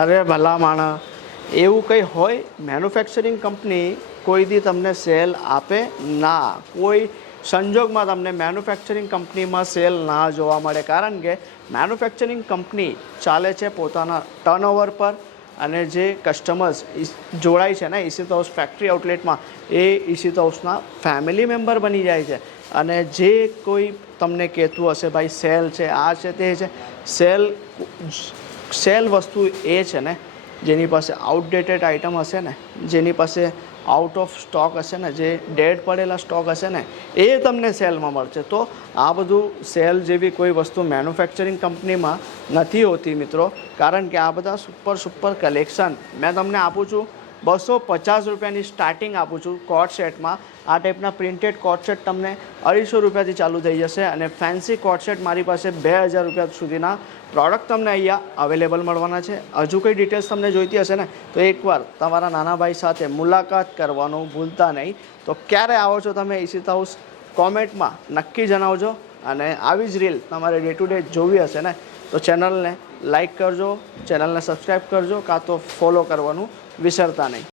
અરે ભલા માણા, એવું કંઈ હોય મેન્યુફેક્ચરિંગ કંપની કોઈ દી તમને સેલ આપે ના, કોઈ સંજોગમાં તમને મેન્યુફેક્ચરિંગ કંપનીમાં સેલ ના જોવા મળે, કારણ કે મેન્યુફેક્ચરિંગ કંપની ચાલે છે પોતાના ટર્નઓવર પર, અને જે કસ્ટમર્સ જોડાય છે ને ઈશિત હાઉસ ફેક્ટરી આઉટલેટમાં, એ ઈશિત હાઉસના ફેમિલી મેમ્બર બની જાય છે. અને જે કોઈ તમને કહેતું હશે ભાઈ સેલ છે, આ છે, તે છે, સેલ વસ્તુ એ છે ને જેની પાસે આઉટડેટેડ આઇટમ હશે ને, જેની પાસે આઉટ ઓફ સ્ટોક હશે ને, જે ડેડ પડેલા સ્ટોક હશે ને, એ તમને સેલમાં મળશે. તો આ બધું સેલ જેવી કોઈ વસ્તુ મેન્યુફેક્ચરિંગ કંપનીમાં નથી હોતી મિત્રો, કારણ કે આ બધા સુપર કલેક્શન મેં તમને આપું છું. 250 રૂપિયાની સ્ટાર્ટિંગ આપું છું કોટ સેટમાં. આ ટાઈપના પ્રિન્ટેડ કોટ સેટ તમને 250 રૂપિયાથી ચાલુ થઈ જશે, અને ફેન્સી કોટ સેટ મારી પાસે 2000 રૂપિયા સુધીના પ્રોડક્ટ તમને અહીંયા અવેલેબલ મળવાના છે. હજુ કંઈ ડિટેલ્સ તમને જોઈતી હશે ને તો એકવાર તમારા નાના ભાઈ સાથે મુલાકાત કરવાનું ભૂલતા નહીં. તો ક્યારે આવો છો તમે ઈશિત હાઉસ, કોમેન્ટમાં નક્કી જણાવજો. અને આવી જ રીલ તમારે ડે ટુ ડે જોવી હશે ને તો ચેનલને લાઈક કરજો, ચેનલને સબસ્ક્રાઈબ કરજો, કાં તો ફોલો કરવાનું વિસરતા નહીં.